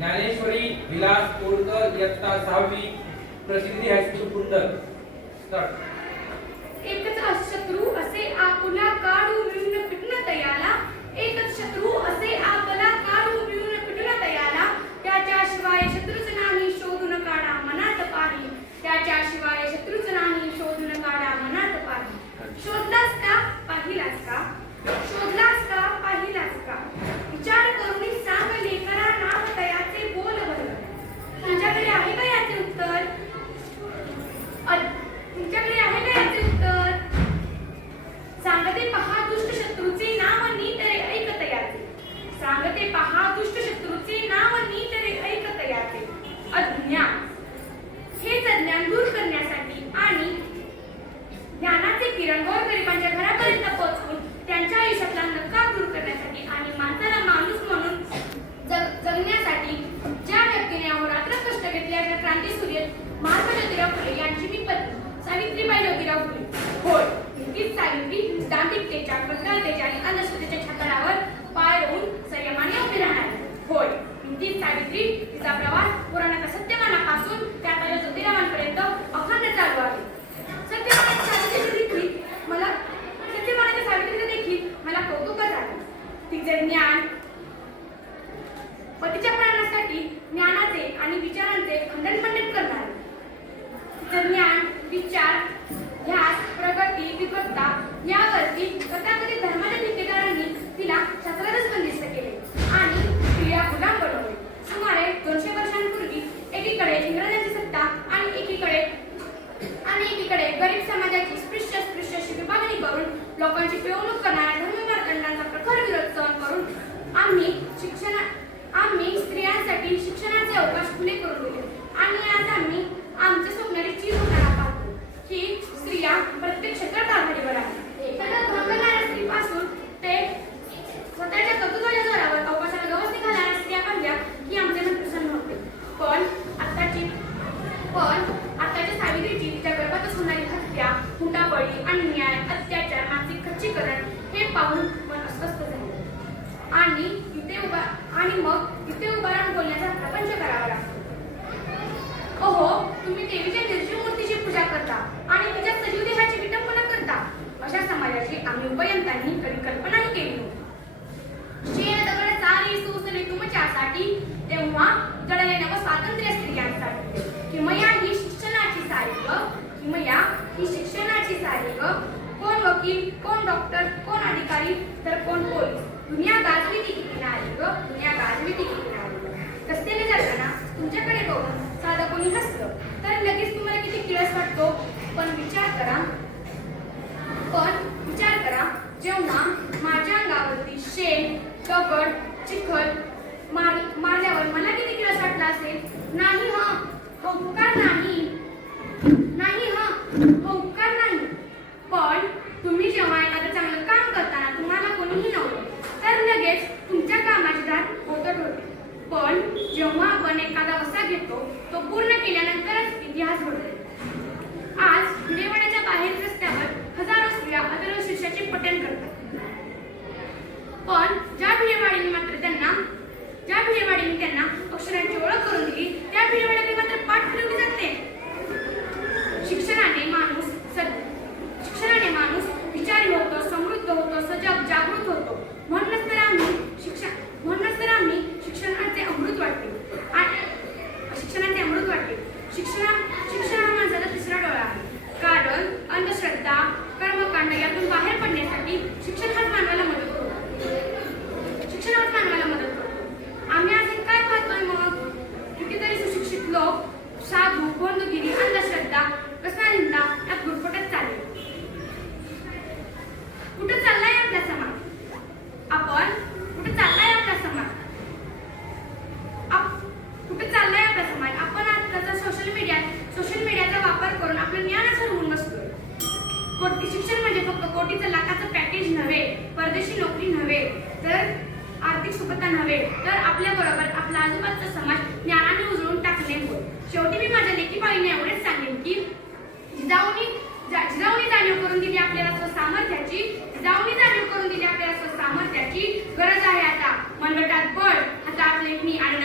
ज्ञानेश्वरी विलास कोळकर इयत्ता 6वी प्रसिद्धी हायस्कूल कुंडल. स्टार्ट. एकच शत्रू असे आपुला काढू मिळून पिटून तयाला, एकच शत्रू असे आपला काढू मिळून पिटून तयाला, त्याच्याशिवाय शत्रूच नाही शोधून काढा मनात पाही, त्याच्याशिवाय शत्रूच नाही शोधून काढा मनात पाही. शोधलास का पाहिलास का, शोधलास का पाहिलास का, विचार करून सांग लेकरा नाव तयाचे बोल भर. तुमच्याकडे आहे का याचे उत्तर, तुमच्याकडे आहे का याचे उत्तर. सांगते पहा दुष्ट शत्रूचे नाव नीट रे ऐक तयाचे, सांगते पहा दुष्ट शत्रूचे नाव नीट रे ऐक तयाचे. अज्ञान, हेच अज्ञान दूर करण्यासाठी आणि ज्ञानाचे किरण गोरगरिबांच्या घरापर्यंत पोहोचवून त्यांच्या आयुष्यातला नकार दूर करण्यासाठी आणि माणसाला माणूस म्हणून जगण्यासाठी ज्या व्यक्तीने अहोरात्र कष्ट घेतले अशा क्रांतीसूर्य महात्मा ज्योतिराव फुले यांची मी पत्नी सावित्रीबाई ज्योतिराव फुले. होय, तीच सावित्री दांभिकतेच्या, कट्टरतेच्या आणि अंधश्रद्धेच्या छाताडावर पाय रोवून संयमाने उभी राहणार. होय, तीच सावित्री, तिचा प्रवास पुराणाच्या सत्यवानापासून त्या ज्योतिरावांपर्यंत अखंड चालू आहे. सत्यवानाच्या देखील मला कौतुक झाले. तिचे ज्ञान, पतीच्या प्राणासाठी ज्ञानाचे आणि विचारांचे खंडन करणारे. तिचे ज्ञान, विचार, ध्यास, प्रगती, विद्वत्ता यावरती तथाकथित धर्माच्या ठेकेदारांनी तिला शास्त्रातच बंदिस्त केले आणि स्त्रिया गुलाम बनवले. सुमारे 200 वर्षांपूर्वी एकीकडे इंग्रजांची सत्ता आणि एकीकडे गरीब समाजाची स्पृश्य अशी विभागणी करून लोकांची पिळवणूक करणाऱ्या धर्ममार्तंडांचा प्रखर विरोध सहन करून आम्ही स्त्रियांसाठी शिक्षणाचे अवकाश खुले करून दिले आणि आज आम्ही आमच्या स्वप्नाची चीज होताना पाहतो की स्त्रिया प्रत्येक क्षेत्रात आघाडीवर आहेत. एखाद्या भांगणाऱ्या स्त्रीपासून ते स्वतःच्या कर्तृत्वाच्या जोरावर अवकाशाला गवसणी घालणाऱ्या स्त्रिया पाहिल्या की आमचे मन प्रसन्न होते. पण आताच्या सावित्रीची तिच्या गर्भातच होणारी हत्या, हुंडाबळी, अन्याय, अत्याचार, मानसिक खच्चीकरण हे पाहून मन अस्वस्थ झाले आणि मग इथे उभा राहून बोलण्याचा प्रपंच करावा लागतो. ओहो, तुम्ही देवीच्या निर्जीव मूर्तीची पूजा करता आणि तिच्या सजीव देहाची विटंबना करता, अशा समाजाची आम्ही उभयंतांनी कधी कल्पनाही केली नव्हती. शेण दगड सारी सुसली तुमच्यासाठी, तेव्हा जळले नव स्वातंत्र्य स्त्रियांसाठी. किमया ही शिक्षणाची सारी ग, किमया ही शिक्षणाची सारी ग. कोण वकील, कोण डॉक्टर, कोण अधिकारी, तर कोण पोलीस. दुनिया गाजवी ती किती नारी ग, दुनिया गाजवी ती किती नारी ग. रस्त्याने जाताना तुमच्याकडे बघून साधं कोणी हसलं तर लगेच तुम्हाला किती किळस वाटतो. पण विचार करा, जेव्हा माझ्या अंगावरती शेण, दगड, चिखल मारल्यावर मला किती किळस वाटला असेल. नाही हा होकार नाही, होकार नाही. पण तुम्ही जेव्हा एखादं चांगलं काम करताना तुम्हाला कोणीही नव्हतं तर लगेच तुमच्या कामाची धार होतच होते. पण जेव्हा आपण एखादा वसा घेतो तो पूर्ण केल्यानंतरच इतिहास घडतो. आज भिडेवाड्याच्या बाहेर रस्त्यावर हजारो स्त्रिया अथर्व शीर्षाचे पठण करतात. पण ज्या भिडेवाडीने त्यांना अक्षरांची ओळख करून दिली त्या भिडेवाड्याने मात्र पाठ फिरवली जाते. शिक्षणाने माणूस विचारी होतो, समृद्ध होतो, सजग, जागृत होतो. म्हणूनच तर आम्ही शिक्षणाचे अमृत वाटते. शिक्षण हा माणसाचा तिसरा डोळा आहे. कारण अंधश्रद्धा, कर्मकांड यातून बाहेर पडण्यासाठी शिक्षण हाच मानवाला मदत करतो. आम्ही आज काय पाहतोय मग? कितीतरी सुशिक्षित लोक साधू, बंधुगिरी, अंधश्रद्धा, व्यसनाधीनता यात गुरफटत चालले. कुठं चाललाय आपला समाज? आपण आजचा सोशल मीडियाचा वापर करून आपलं ज्ञानच हरवून बसतोय. शिक्षण म्हणजे फक्त कोटीचं लाखाचं पॅकेज नव्हे, परदेशी नोकरी नव्हे, तर आर्थिक सुखता नव्हे, तर आपल्या बरोबर आपला आजूबाजूचा समाज ज्ञानाने उजळून टाकणे होय. शेवटी मी माझ्या लेखी बाईने एवढेच सांगेन की जिजाऊनी जाणीव करून दिली आपल्याला स्वसामर्थ्याची, गरज आहे आता मनगटात बळ, हातात लेखणी आणि